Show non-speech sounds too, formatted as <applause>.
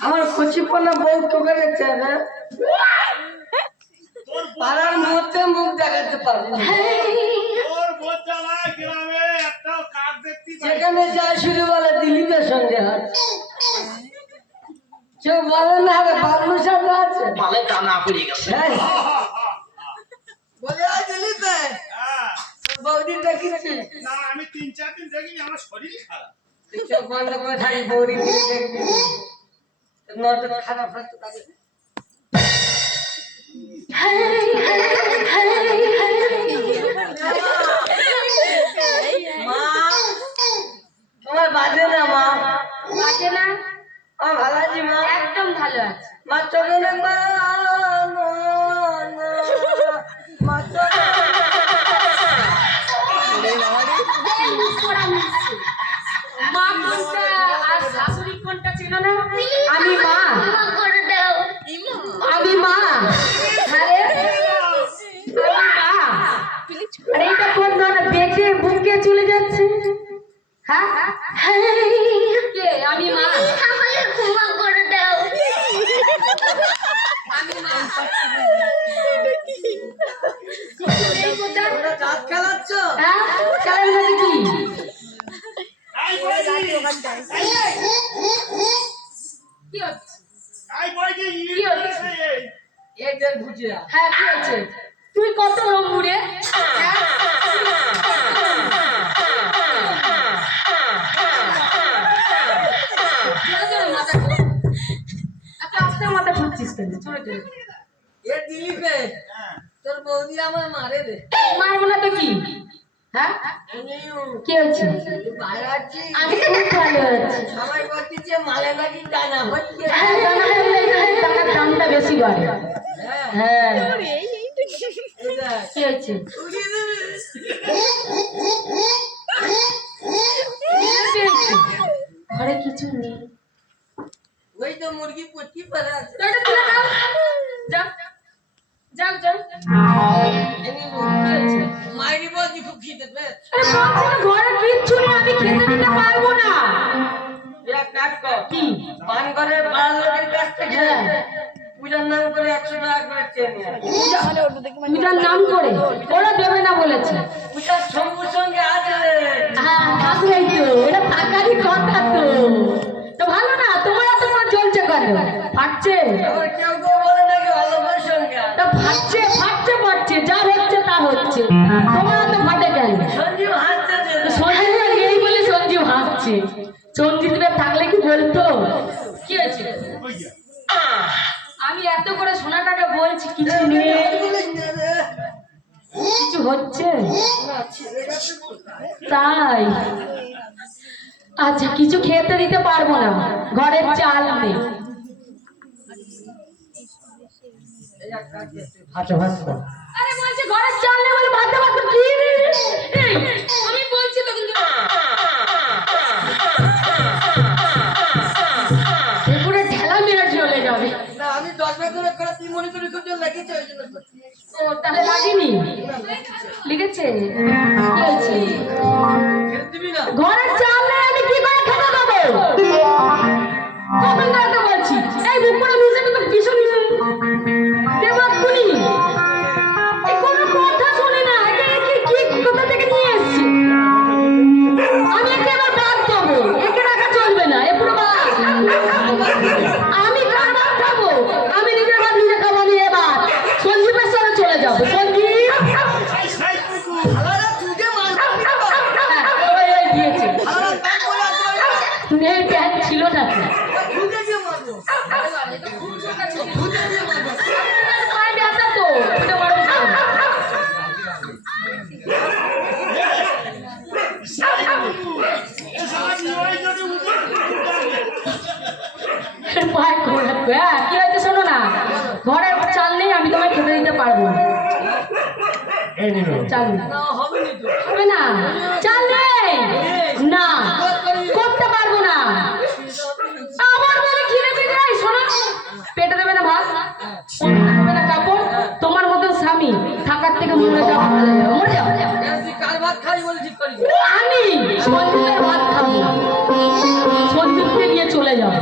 আমার কচিপনা বউ তোকে দেখছে পাড়ার মধ্যে মুখ দেখাতে পারব না। তোর বোধ জ্বালায় গ্রামে একটা কাক দেখতে পাই যেখানে যায় শুধু বলে দিলীপের সঙ্গে কেউ বলে না রে বাবলুর সঙ্গে আছে কানা পড়ে গেছে হ্যাঁ। বলে "ওই দিলীপে হ্যাঁ। বৌদি দেখিছি না আমি তিন চার দিন দেখিনি আমার শরীর খারাপ বন্ধ করে থাকি বৌদি খারাপ হচ্ছে এটা কোন ধরনের বেঁচে বুকে চলে যাচ্ছে? হ্যাঁ? কে? আমি মা। আমি মা। এই কোথায়? তোমরা দাঁত হ্যাঁ কি? এই বইদি কি হচ্ছে? এই বইদি কি? হচ্ছে? এই যে। ভুজিয়া হ্যাঁ কি হচ্ছে? তুই কত রঙুরে আচ্ছা মাথা ঠুকছিস কেন? চলে চলে এ দিলীপে তোর বৌদি আমার মারে রে। মায়ের মনে তো কি? হ্যাঁ? কি হচ্ছে? ভালো আছি খুব ভালো আছি। সবাই বলতেছে মালে নাকি ডানা হচ্ছে। হ্যাঁ, জানা হলে এখানে টাকার দামটা বেশি বাড়ে। হ্যাঁ। হ্যাঁ। <laughs> কি হচ্ছে? ঘরে কিছু নেই। ওই তো মুরগি পচি পড়ে আছে যাও যাও মাইরি বলছি খুব খিদে পেয়েছে ঘরে কিচ্ছু নেই আমি খেতে দিতে পারব না এক কাজ কর কি পান করে পাড়ার লোকের কাছ থেকে। পূজার নাম করে একশো টাকা করে। পূজার নাম করে ওরা দেবে না বলেছে পূজার শম্ভুর সঙ্গে আছে হ্যাঁ তো এটা কথা কেন ফাটছে। কেউ কেউ বলে নাকি তা ফাটছে ফাটছে ফাটছে যা হচ্ছে তা হচ্ছে। তোমার এত ফাটে কেন? সঞ্জীব হাসতেছে রে। সঞ্জীব নেই বলে? সঞ্জীব হাসছে। সঞ্জীব থাকলে কি বলতো? কি হয়েছে? আমি এত করে সোনাটাকে বলছি কিছু নেই। কিছু হচ্ছে? তাই। আচ্ছা কিছু খেতে দিতে পারব না। ঘরের চাল নেই। আরে বলছি ঘরের চাল নেই বলে ভাত ভাত কি আমি বলছি তো কিন্তু পুরো ঠেলা মেরে চলে যাবে না, আমি করে মনে লেগেছে ওই জন্য। ও তাহলে লাগেনি লিখেছে ঘরের চাল পায়ে করে রাখব। হ্যাঁ, কি হয়েছে শোনো না ঘরের চাল নেই আমি তোমায় খেতে দিতে পারব না। চাল নেই। না, হবে নি তো। হবে না চাল আমি সন্দীপের ভাত খাব। সন্দীপকে নিয়ে চলে যাব